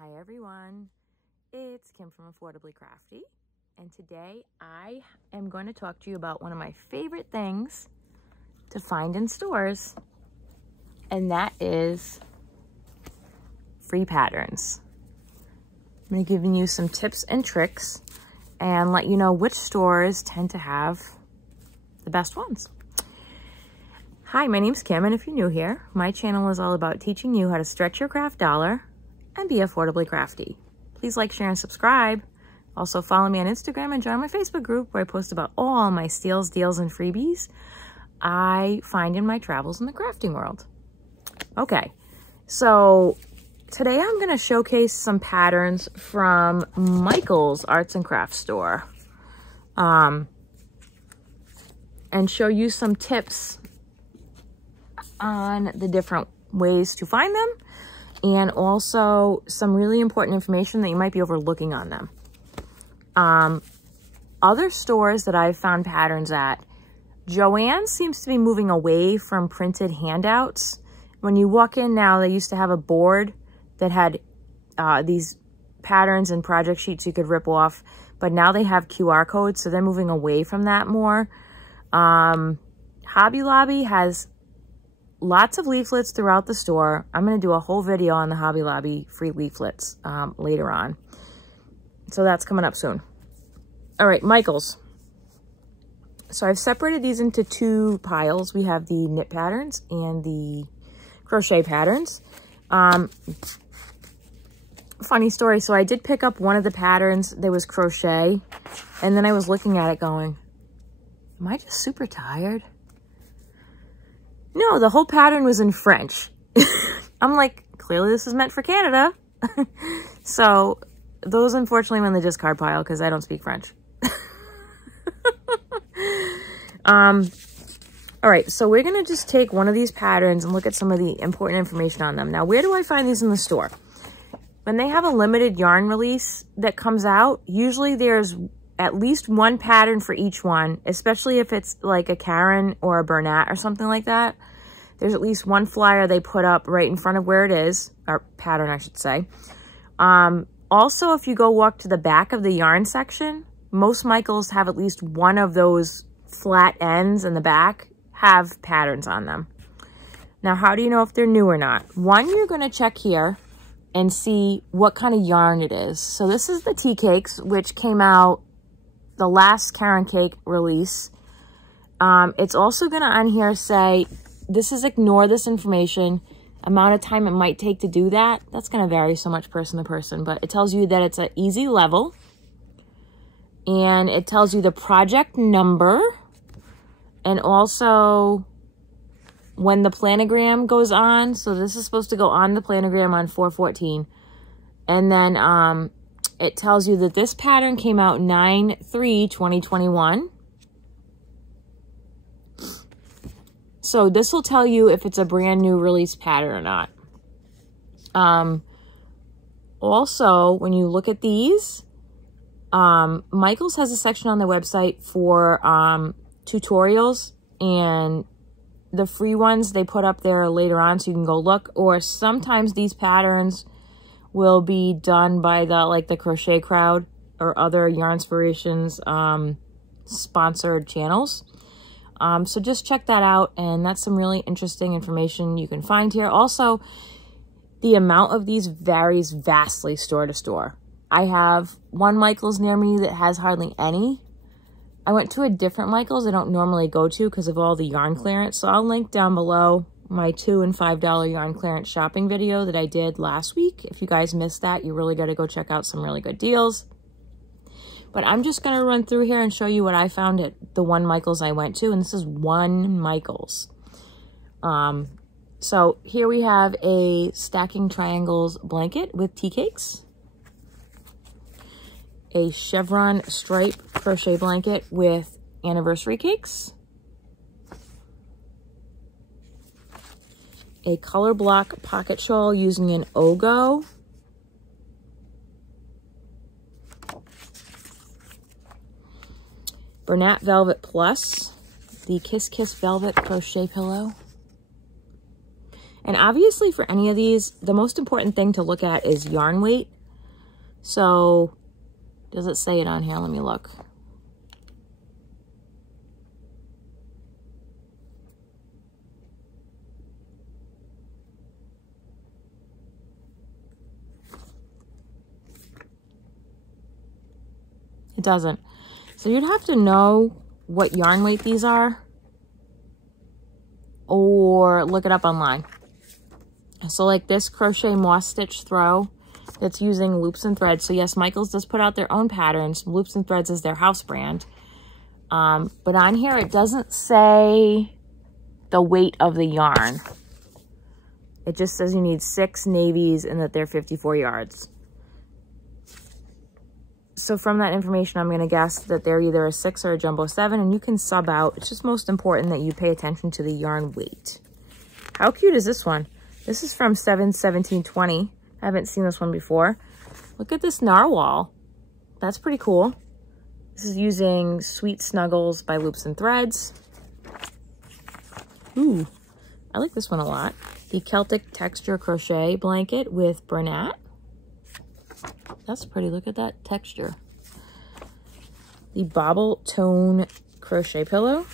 Hi everyone, it's Kim from Affordably Crafty, and today I am going to talk to you about one of my favorite things to find in stores, and that is free patterns. I'm going to give you some tips and tricks and let you know which stores tend to have the best ones. Hi, my name's Kim, and if you're new here, my channel is all about teaching you how to stretch your craft dollar and be affordably crafty. Please like, share, and subscribe. Also follow me on Instagram and join my Facebook group where I post about all my steals, deals, and freebies I find in my travels in the crafting world. Okay, so today I'm going to showcase some patterns from Michael's Arts and Crafts store and show you some tips on the different ways to find them, and also some really important information that you might be overlooking on them. Other stores that I've found patterns at, Joann seems to be moving away from printed handouts. When you walk in now, they used to have a board that had these patterns and project sheets you could rip off, but now they have QR codes, so they're moving away from that more. Hobby Lobby has lots of leaflets throughout the store. I'm going to do a whole video on the Hobby Lobby free leaflets later on. So that's coming up soon. All right, Michael's. So I've separated these into two piles. We have the knit patterns and the crochet patterns. Funny story. So I did pick up one of the patterns. There was crochet. And then I was looking at it going, am I just super tired? No, the whole pattern was in French. I'm like, clearly this is meant for Canada. So those unfortunately went in the discard pile because I don't speak French. All right, so we're going to just take one of these patterns and look at some of the important information on them. Now, where do I find these in the store? When they have a limited yarn release that comes out, usually there's at least one pattern for each one, especially if it's like a Karen or a Bernat or something like that. There's at least one flyer they put up right in front of where it is, or pattern, I should say. Also, if you go walk to the back of the yarn section, most Michaels have at least one of those flat ends in the back have patterns on them. Now, how do you know if they're new or not? One, you're going to check here and see what kind of yarn it is. So this is the tea cakes, which came out the last Karen cake release. It's also going to on here say, this is ignore this information, amount of time it might take to do that. That's going to vary so much person to person, but it tells you that it's an easy level. And it tells you the project number and also when the planogram goes on. So this is supposed to go on the planogram on 4/14. And then it tells you that this pattern came out 9/3/2021. So this will tell you if it's a brand new release pattern or not. Also, when you look at these, Michael's has a section on their website for tutorials, and the free ones they put up there later on so you can go look. Or sometimes these patterns will be done by the Crochet Crowd or other Yarnspirations sponsored channels. So just check that out, and that's some really interesting information you can find here. Also, the amount of these varies vastly store to store. I have one Michael's near me that has hardly any. I went to a different Michael's I don't normally go to because of all the yarn clearance. So I'll link down below my $2 and $5 yarn clearance shopping video that I did last week. If you guys missed that, you really got to go check out some really good deals. But I'm just going to run through here and show you what I found at the one Michael's I went to. And this is one Michael's. So here we have a Stacking Triangles blanket with tea cakes. A chevron stripe crochet blanket with anniversary cakes. A color block pocket shawl using an Ogo. Bernat Velvet Plus, the Kiss Kiss Velvet crochet pillow. And obviously for any of these, the most important thing to look at is yarn weight. So, does it say it on here? Let me look. It doesn't. So you'd have to know what yarn weight these are or look it up online. So like this crochet moss stitch throw, that's using loops and threads. So yes, Michaels does put out their own patterns. Loops and Threads is their house brand. But on here, it doesn't say the weight of the yarn. It just says you need 6 navies and that they're 54 yards. So from that information, I'm going to guess that they're either a 6 or a jumbo 7, and you can sub out. It's just most important that you pay attention to the yarn weight. How cute is this one? This is from 7/17/20. I haven't seen this one before. Look at this narwhal. That's pretty cool. This is using Sweet Snuggles by Loops and Threads. Ooh, I like this one a lot. The Celtic Texture Crochet Blanket with Bernat. That's pretty. Look at that texture. The Bobble Tone Crochet Pillow.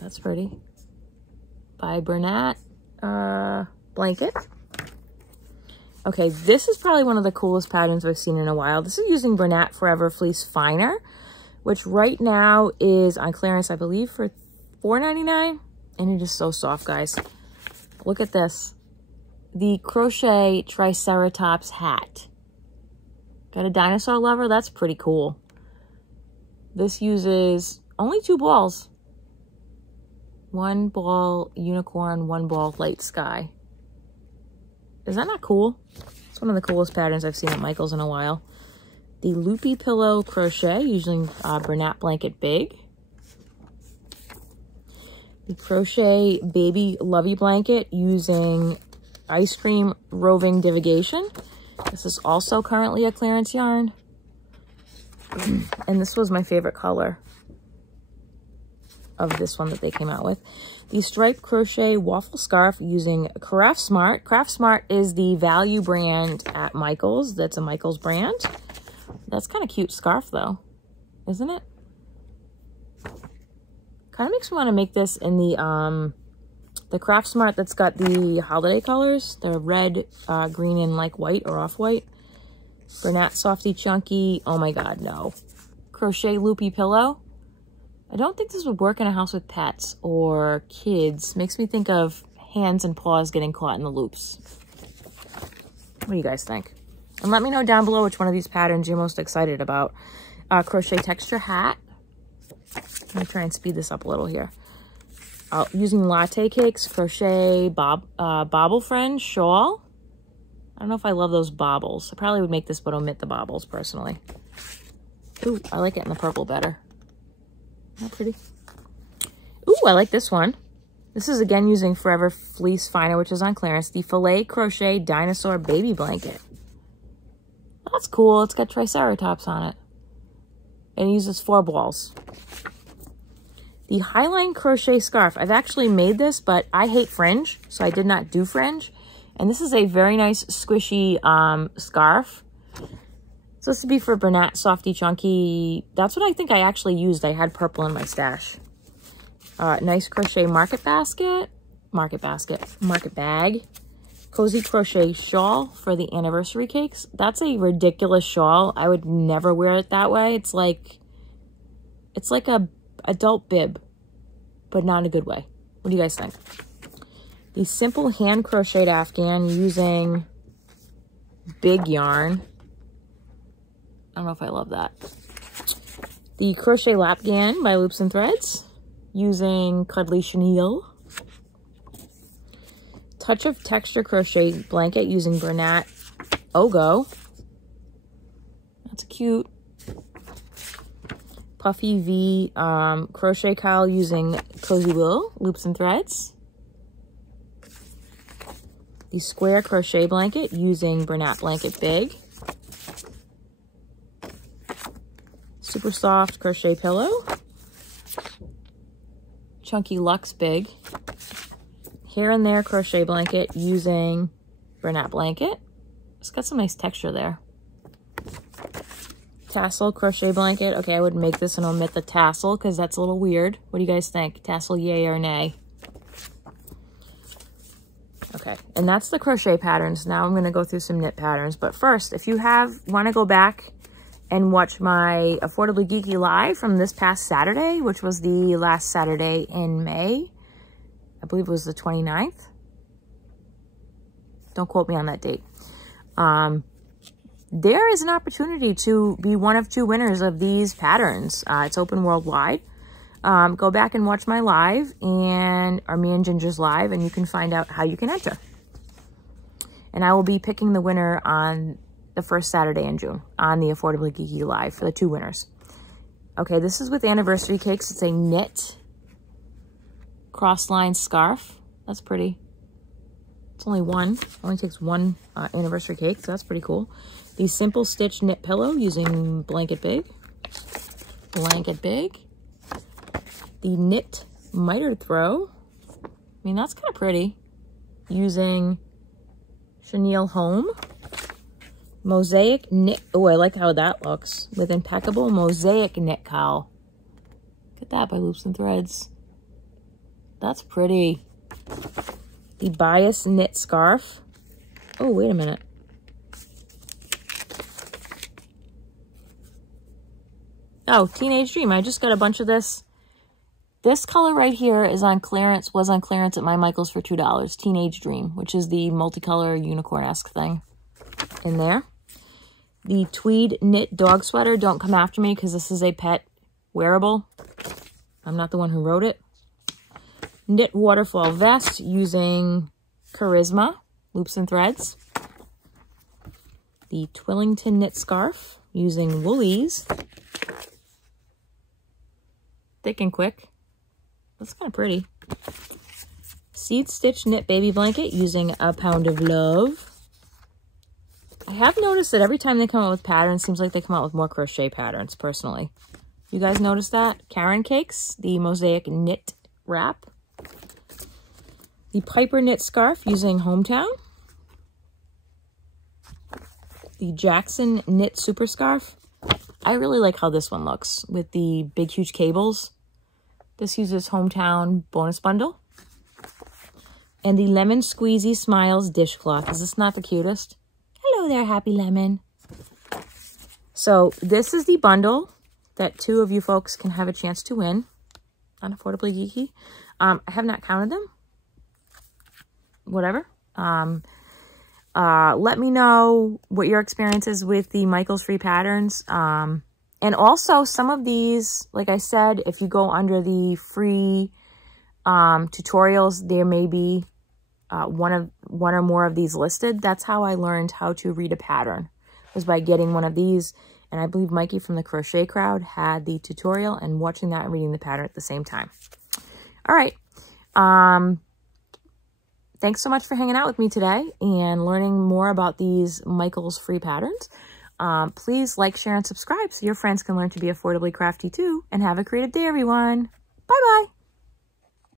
That's pretty. By Bernat Blanket. Okay, this is probably one of the coolest patterns I've seen in a while. This is using Bernat Forever Fleece Finer, which right now is on clearance, I believe, for $4.99. And it is so soft, guys. Look at this. The Crochet Triceratops hat. Got a dinosaur lover? That's pretty cool. This uses only 2 balls. 1 ball unicorn, 1 ball light sky. Is that not cool? It's one of the coolest patterns I've seen at Michaels in a while. The Loopy Pillow Crochet using Bernat Blanket Big. The Crochet Baby Lovey Blanket using Ice Cream Roving Divigation. This is also currently a clearance yarn. And this was my favorite color of this one that they came out with. The Striped Crochet Waffle Scarf using Craft Smart. Craft Smart is the value brand at Michaels. That's a Michaels brand. That's kind of cute scarf though, isn't it? Kind of makes me want to make this in the Craft Smart that's got the holiday colors. The red, green, and like white or off-white. Bernat Softy Chunky. Oh my god, no. Crochet Loopy Pillow. I don't think this would work in a house with pets or kids. Makes me think of hands and paws getting caught in the loops. What do you guys think? And let me know down below which one of these patterns you're most excited about. Crochet Texture Hat. Let me try and speed this up a little here. Using Latte Cakes, Crochet Bobble Friend Shawl. I don't know if I love those bobbles. I probably would make this but omit the bobbles personally. Ooh, I like it in the purple better. Not pretty. Ooh, I like this one. This is again using Forever Fleece Finer, which is on clearance. The Filet Crochet Dinosaur Baby Blanket. That's cool. It's got Triceratops on it. And it uses 4 balls. The Highline Crochet Scarf. I've actually made this, but I hate fringe, so I did not do fringe. And this is a very nice squishy scarf. So this would be for Bernat Softy Chunky. That's what I think I actually used. I had purple in my stash. Nice crochet market bag. Cozy crochet shawl for the anniversary cakes. That's a ridiculous shawl. I would never wear it that way. It's like a adult bib, but not in a good way. What do you guys think? The Simple Hand Crocheted Afghan using big yarn. I don't know if I love that. The Crochet Lapgan by Loops and Threads using Cuddly Chenille. Touch of Texture Crochet Blanket using Bernat Ogo. That's cute. Puffy V Crochet Cowl using Cozy Will, Loops and Threads. The Square Crochet Blanket using Bernat Blanket Big. Super Soft Crochet Pillow. Chunky Luxe Big. here and there crochet blanket using Bernat blanket. It's got some nice texture there. Tassel crochet blanket. Okay, I would make this and omit the tassel because that's a little weird. What do you guys think? Tassel, yay or nay? Okay, and that's the crochet patterns. Now I'm going to go through some knit patterns. But first, if you want to go back and watch my Affordably Geeky live from this past Saturday, which was the last Saturday in May. I believe it was the 29th. Don't quote me on that date. There is an opportunity to be one of 2 winners of these patterns. It's open worldwide. Go back and watch my live or me and Ginger's live, and you can find out how you can enter. And I will be picking the winner on the first Saturday in June on the Affordably Geeky live for the 2 winners. Okay, this is with anniversary cakes. It's a knit cross-line scarf. That's pretty. It's only one. Only takes 1 anniversary cake, so that's pretty cool. The simple stitch knit pillow using Blanket Big. Blanket Big. The knit miter throw. I mean, that's kind of pretty. Using Chenille Home. Mosaic knit. Oh, I like how that looks. With impeccable mosaic knit cowl. Look at that by Loops and Threads. That's pretty. The bias knit scarf. Oh, wait a minute. Oh, Teenage Dream. I just got a bunch of this. This color right here is on clearance, was on clearance at my Michael's for $2. Teenage Dream, which is the multicolor unicorn-esque thing in there. The tweed knit dog sweater. Don't come after me because this is a pet wearable. I'm not the one who wrote it. Knit waterfall vest using Charisma, Loops and Threads. The Twillington knit scarf using Woolies. Thick and quick. That's kind of pretty. Seed stitch knit baby blanket using A Pound of Love. I have noticed that every time they come out with patterns, it seems like they come out with more crochet patterns, personally. You guys notice that? Karen Cakes, the mosaic knit wrap. The Piper knit scarf using Hometown. The Jackson knit super scarf. I really like how this one looks with the big, huge cables. This uses Hometown bonus bundle. And the Lemon Squeezy Smiles dishcloth. Is this not the cutest? Hello there, Happy Lemon. So this is the bundle that 2 of you folks can have a chance to win on Affordably Geeky. I have not counted them. Whatever. Let me know what your experience is with the Michael's free patterns. And also some of these, like I said, if you go under the free tutorials, there may be one or more of these listed. That's how I learned how to read a pattern, was by getting one of these. And I believe Mikey from the Crochet Crowd had the tutorial and watching that and reading the pattern at the same time. All right. Thanks so much for hanging out with me today and learning more about these Michael's free patterns. Please like, share, and subscribe so your friends can learn to be affordably crafty too. And have a creative day, everyone. Bye-bye.